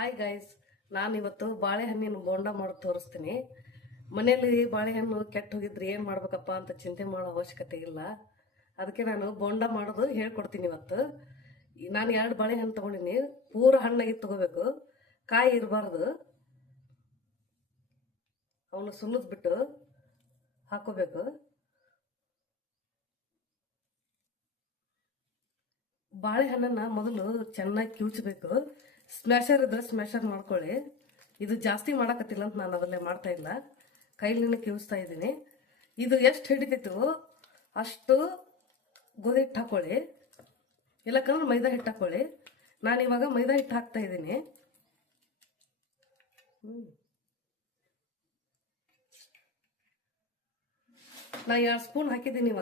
Hi guys, ನಾನಿವತ್ತು ಬಾಳೆಹಣ್ಣಿನ ಬೋಂಡ ಮಾಡಿ ತೋರಿಸ್ತೀನಿ. ಮನೆಯಲ್ಲಿ ಬಾಳೆಹಣ್ಣು ಕೆಟ್ಟು ಹೋಗಿದ್ರೆ ಏನು ಮಾಡ್ಬೇಕಪ್ಪ ಅಂತ ಚಿಂತೆ ಮಾಡೋ ಅವಶ್ಯಕತೆ ಇಲ್ಲ. ಅದಕ್ಕೆ ನಾನು ಬೋಂಡ ಮಾಡೋದು ಹೇಳ್ಕೊಡ್ತೀನಿ ಇವತ್ತು. ನಾನು 2 ಬಾಳೆಹಣ್ಣು ತೊಗೊಂಡಿನಿ. ಪೂರ ಹಣ್ಣಾಗಿ ತಗೋಬೇಕು, ಕಾಯಿ ಇರಬಾರ್ದು. ಅವನು ಸುಲಿದ್ಬಿಟ್ಟು ಹಾಕೋಬೇಕು. ಬಾಳೆಹಣ್ಣನ್ನು ಮೊದಲು ಚೆನ್ನಾಗಿ ಕಿವುಚಬೇಕು. ಸ್ಮ್ಯಾಶರ್ ಇದ್ರೆ ಸ್ಮ್ಯಾಶರ್ ಮಾಡ್ಕೊಳ್ಳಿ. ಇದು ಜಾಸ್ತಿ ಮಾಡಕತ್ತಿಲ್ಲ ಅಂತ ನಾನು ಅದಲ್ಲೇ ಮಾಡ್ತಾ ಇಲ್ಲ, ಕೈಲಿನ ಕಿವಿಸ್ತಾ ಇದ್ದೀನಿ. ಇದು ಎಷ್ಟು ಹಿಡಿತೈತು ಅಷ್ಟು ಗೋಧಿ ಹಿಟ್ಟು ಹಾಕೊಳ್ಳಿ, ಇಲ್ಲಕಂದ್ರೆ ಮೈದಾ ಹಿಟ್ಟು ಹಾಕೊಳ್ಳಿ. ನಾನಿವಾಗ ಮೈದಾ ಹಿಟ್ಟು ಹಾಕ್ತಾ ಇದ್ದೀನಿ. ನಾ 2 ಸ್ಪೂನ್ ಹಾಕಿದ್ದೀನಿ.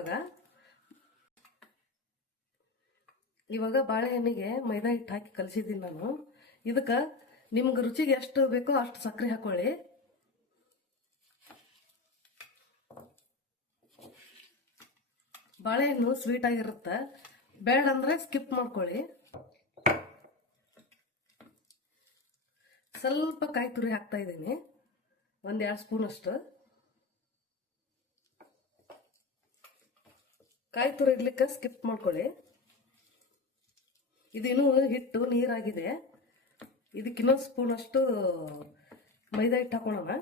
ಇವಾಗ ಬಾಳೆಹಣ್ಣಿಗೆ ಮೈದಾ ಹಿಟ್ಟು ಹಾಕಿ ಕಲಸಿದ್ದೀನಿ ನಾನು. ಇದಕ್ಕೆ ನಿಮ್ಗೆ ರುಚಿಗೆ ಎಷ್ಟು ಬೇಕೋ ಅಷ್ಟು ಸಕ್ಕರೆ ಹಾಕೊಳ್ಳಿ. ಬಾಳೆಹಣ್ಣು ಸ್ವೀಟ್ ಆಗಿರುತ್ತೆ, ಬೇಡ ಅಂದ್ರೆ ಸ್ಕಿಪ್ ಮಾಡ್ಕೊಳ್ಳಿ. ಸ್ವಲ್ಪ ಕಾಯಿ ತುರಿ ಹಾಕ್ತಾ ಇದ್ದೀನಿ, 1-2 ಸ್ಪೂನ್ ಅಷ್ಟು. ಕಾಯಿ ತುರಿ ಇಡ್ಲಿಕ್ಕೆ ಸ್ಕಿಪ್ ಮಾಡ್ಕೊಳ್ಳಿ. ಇದಿನ್ನೂ ಹಿಟ್ಟು ನೀರಾಗಿದೆ. ಇದಕ್ಕೆ ಇನ್ನೊಂದು ಸ್ಪೂನ್ ಅಷ್ಟು ಮೈದಾ ಹಿಟ್ಟು ಹಾಕೋಣ.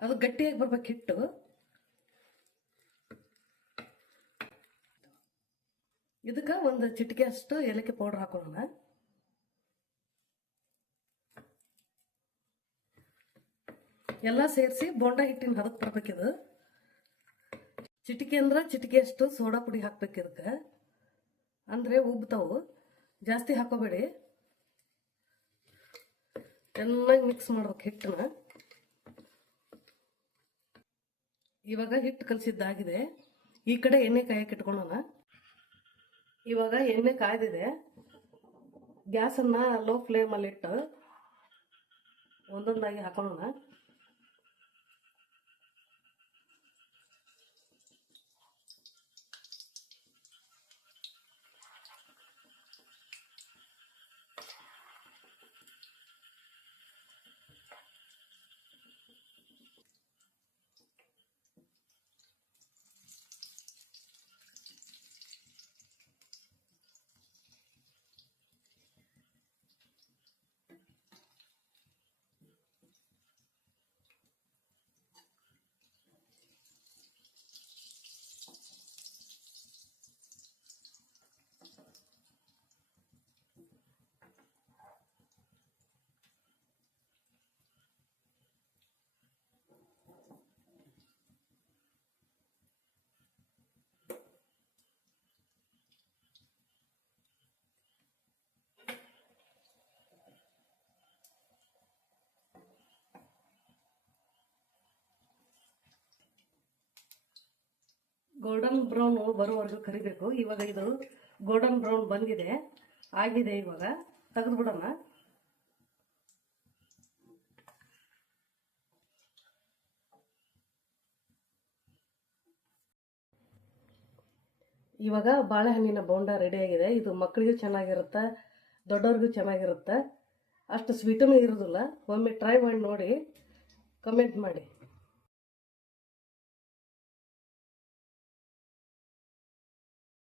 ಅದು ಗಟ್ಟಿಯಾಗಿ ಬರ್ಬೇಕು ಹಿಟ್ಟು. ಇದಕ್ಕೆ ಒಂದು ಚಿಟಿಕೆ ಅಷ್ಟು ಏಲಕ್ಕಿ ಪೌಡರ್ ಹಾಕೋಣ. ಎಲ್ಲ ಸೇರಿಸಿ ಬೋಂಡ ಹಿಟ್ಟಿನ ಹದಕ್ಕೆ ಬರ್ಬೇಕಿದು. ಚಿಟಿಕೆ ಅಂದ್ರೆ ಚಿಟಿಕೆ ಅಷ್ಟು ಸೋಡಾ ಪುಡಿ ಹಾಕ್ಬೇಕು ಇದಕ್ಕೆ, ಅಂದ್ರೆ ಉಬ್ತಾವು. ಜಾಸ್ತಿ ಹಾಕೋಬೇಡಿ. ಚೆನ್ನಾಗಿ ಮಿಕ್ಸ್ ಮಾಡ್ಬೇಕು ಹಿಟ್ಟನ್ನ. ಇವಾಗ ಹಿಟ್ಟು ಕಲಸಿದ್ದಾಗಿದೆ. ಈ ಕಡೆ ಎಣ್ಣೆ ಕಾಯಕ್ಕೆ ಇಟ್ಕೊಳ್ಳೋಣ. ಇವಾಗ ಎಣ್ಣೆ ಕಾಯ್ದಿದೆ. ಗ್ಯಾಸನ್ನ ಲೋ ಫ್ಲೇಮಲ್ಲಿ ಇಟ್ಟು ಒಂದೊಂದಾಗಿ ಹಾಕೋಣ. ಗೋಲ್ಡನ್ ಬ್ರೌನ್ ಬರುವವರೆಗೂ ಕರಿಬೇಕು. ಇವಾಗ ಇದು ಗೋಲ್ಡನ್ ಬ್ರೌನ್ ಬಂದಿದೆ, ಆಗಿದೆ. ಇವಾಗ ತೆಗೆದು ಬಿಡೋಣ. ಇವಾಗ ಬಾಳೆಹಣ್ಣಿನ ಬೋಂಡ ರೆಡಿ ಆಗಿದೆ. ಇದು ಮಕ್ಕಳಿಗೂ ಚೆನ್ನಾಗಿರುತ್ತೆ, ದೊಡ್ಡವ್ರಿಗೂ ಚೆನ್ನಾಗಿರುತ್ತೆ. ಅಷ್ಟು ಸ್ವೀಟೂ ಇರೋದಿಲ್ಲ. ಒಮ್ಮೆ ಟ್ರೈ ಮಾಡಿ ನೋಡಿ, ಕಮೆಂಟ್ ಮಾಡಿ.